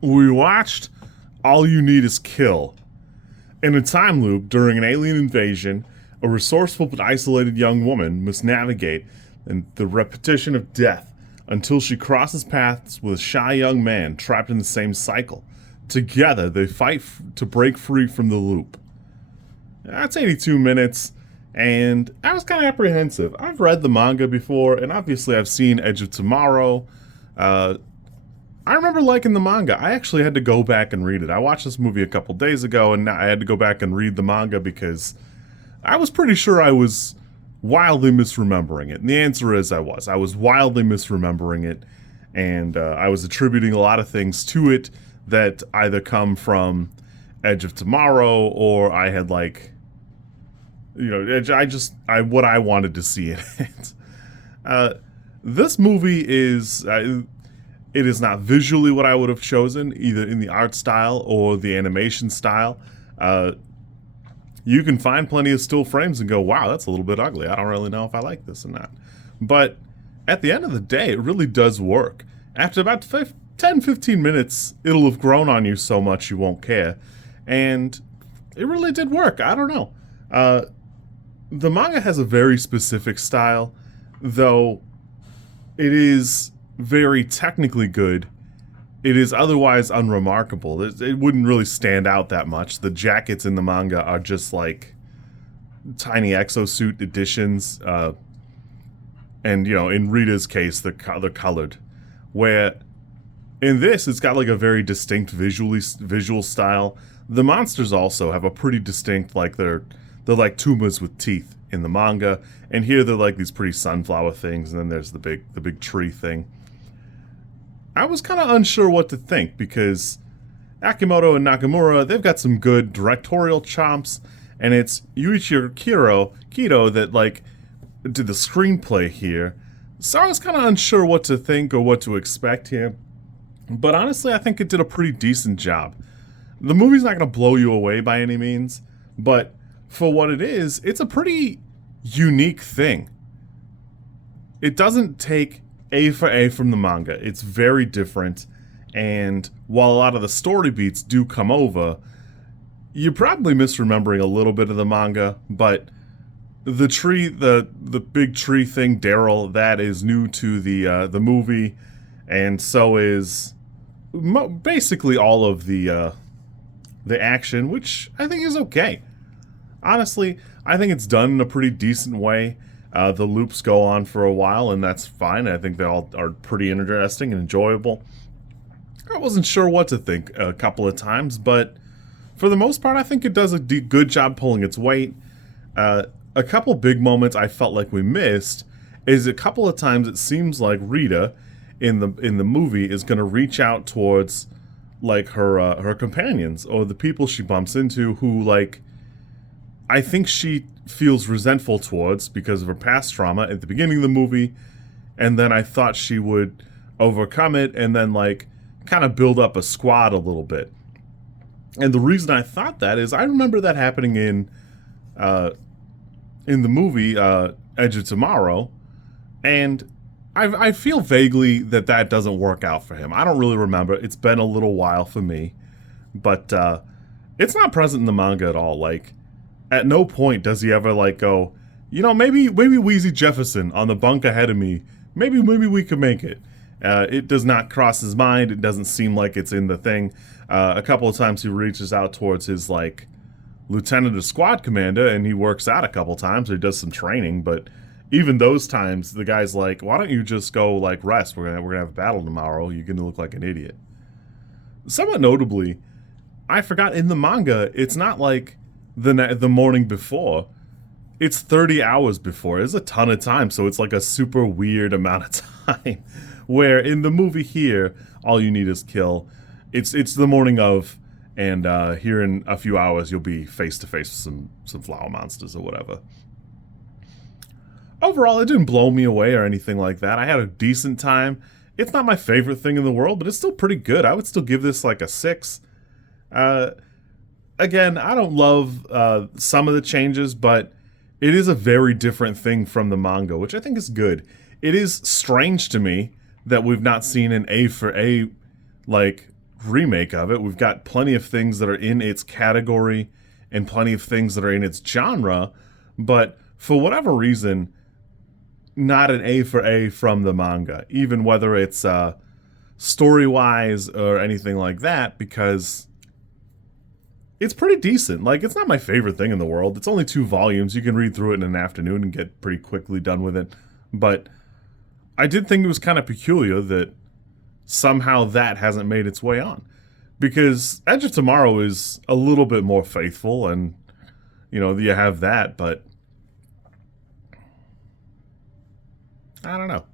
we watched All You Need Is Kill. In a time loop during an alien invasion, a resourceful but isolated young woman must navigate in the repetition of death until she crosses paths with a shy young man trapped in the same cycle. Together, they fight to break free from the loop. That's 82 minutes, and I was kind of apprehensive. I've read the manga before, and obviously I've seen Edge of Tomorrow. I remember liking the manga. I actually had to go back and read it. I watched this movie a couple days ago, and I had to go back and read the manga because I was pretty sure I was wildly misremembering it. And the answer is I was. I was wildly misremembering it, and I was attributing a lot of things to it that either come from Edge of Tomorrow or I had what I wanted to see in it. This movie is... it is not visually what I would have chosen, either in the art style or the animation style. You can find plenty of still frames and go, wow, that's a little bit ugly. I don't really know if I like this or not. But at the end of the day, it really does work. After about 10-15 minutes, it'll have grown on you so much you won't care. And it really did work. I don't know. The manga has a very specific style, though it is very technically good. It is otherwise unremarkable. It wouldn't really stand out that much. The jackets in the manga are just like tiny exosuit editions, and in Rita's case, they're colored. Where in this, it's got like a very distinct visual style. The monsters also have a pretty distinct, they're like tumas with teeth in the manga, and here they're like these pretty sunflower things, and then there's the big tree thing. I was kind of unsure what to think because Akimoto and Nakamura, they've got some good directorial chops, and it's Yûichirô Kido that did the screenplay here. So I was kind of unsure what to think or what to expect here. But honestly, I think it did a pretty decent job. The movie's not going to blow you away by any means, but for what it is, it's a pretty unique thing. It doesn't take A for A from the manga. It's very different, and while a lot of the story beats do come over, you're probably misremembering a little bit of the manga, but the tree, the big tree thing, Daryl, that is new to the movie, and so is basically all of the action, which I think is okay. Honestly, I think it's done in a pretty decent way. The loops go on for a while, and that's fine. I think they all are pretty interesting and enjoyable. I wasn't sure what to think a couple of times, but for the most part, I think it does a good job pulling its weight. A couple big moments I felt like we missed is a couple of times it seems like Rita in the movie is going to reach out towards her companions or the people she bumps into who I think she feels resentful towards because of her past trauma at the beginning of the movie, and then I thought she would overcome it and then kind of build up a squad a little bit. And the reason I thought that is I remember that happening in the movie Edge of Tomorrow, and I feel vaguely that doesn't work out for him. I don't really remember. It's been a little while for me, but it's not present in the manga at all. At no point does he ever go, maybe Wheezy Jefferson on the bunk ahead of me, maybe we could make it. It does not cross his mind. It doesn't seem like it's in the thing. A couple of times he reaches out towards his lieutenant or squad commander, and he works out a couple times. Or he does some training, but even those times, the guy's like, "Why don't you just go rest? We're gonna have a battle tomorrow. You're gonna look like an idiot." Somewhat notably, I forgot in the manga, it's not the morning before. It's 30 hours before. It's a ton of time, so it's a super weird amount of time. Where in the movie here, All You Need Is Kill, it's the morning of, and here in a few hours you'll be face to face with some flower monsters or whatever. Overall, it didn't blow me away or anything like that. I had a decent time. It's not my favorite thing in the world, but it's still pretty good. I would still give this a 6. Again, I don't love some of the changes, but it is a very different thing from the manga, which I think is good. It is strange to me that we've not seen an A for A remake of it. We've got plenty of things that are in its category and plenty of things that are in its genre, but for whatever reason, not an A for A from the manga, even whether it's story-wise or anything like that, because it's pretty decent. Like, it's not my favorite thing in the world. It's only 2 volumes. You can read through it in an afternoon and get pretty quickly done with it. But I did think it was kind of peculiar that somehow that hasn't made its way on. Because Edge of Tomorrow is a little bit more faithful, and, you know, you have that, but I don't know.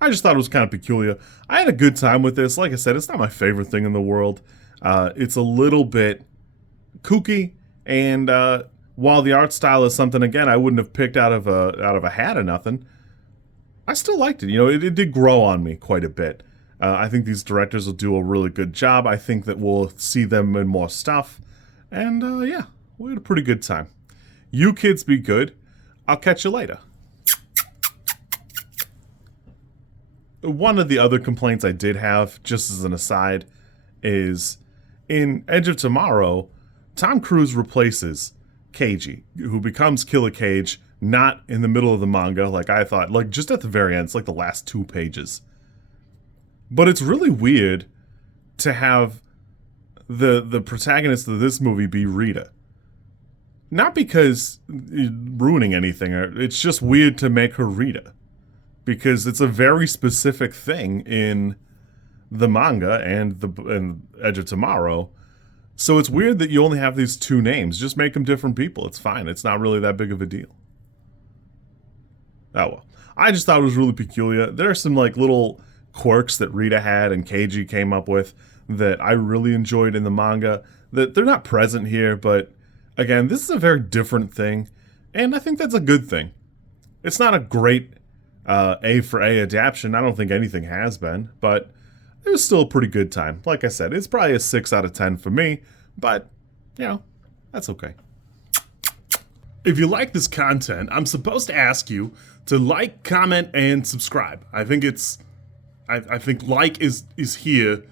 I just thought it was kind of peculiar. I had a good time with this. Like I said, it's not my favorite thing in the world. It's a little bit kooky, and while the art style is something, again, I wouldn't have picked out of a hat or nothing, I still liked it. You know, it did grow on me quite a bit. I think these directors will do a really good job. I think that we'll see them in more stuff. And yeah, we had a pretty good time. You kids be good. I'll catch you later. One of the other complaints I did have, just as an aside, is in Edge of Tomorrow, Tom Cruise replaces Keiji, who becomes Killer Cage, not in the middle of the manga, like I thought, like just at the very end. It's like the last 2 pages. But it's really weird to have the protagonist of this movie be Rita. Not because ruining anything, it's just weird to make her Rita. Because it's a very specific thing in the manga and Edge of Tomorrow. So it's weird that you only have these 2 names. Just make them different people. It's fine. It's not really that big of a deal. Oh well. I just thought it was really peculiar. There are some like little quirks that Rita had and Keiji came up with that I really enjoyed in the manga. That they're not present here, but again, this is a very different thing. And I think that's a good thing. It's not a great A for A adaptation. I don't think anything has been, but it was still a pretty good time. Like I said, it's probably a 6 out of 10 for me, but, you know, that's okay. If you like this content, I'm supposed to ask you to like, comment, and subscribe. I think I think like is here,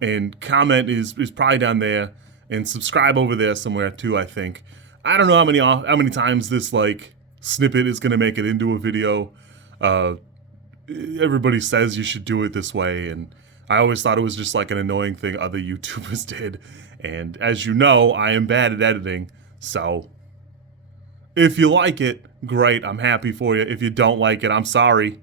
and comment is probably down there, and subscribe over there somewhere too, I think. I don't know how many times this, like, snippet is going to make it into a video. Everybody says you should do it this way, and I always thought it was just like an annoying thing other YouTubers did. And as you know, I am bad at editing, so if you like it, great, I'm happy for you. If you don't like it, I'm sorry.